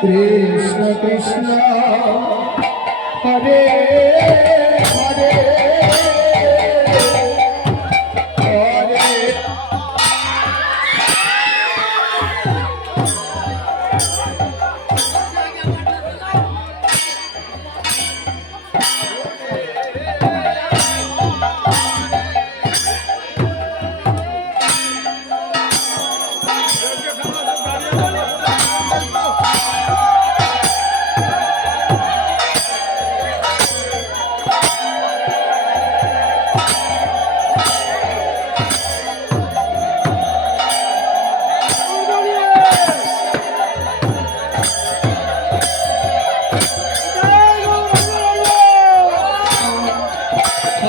Krishna Krishna. Hare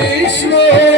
Hare Krishna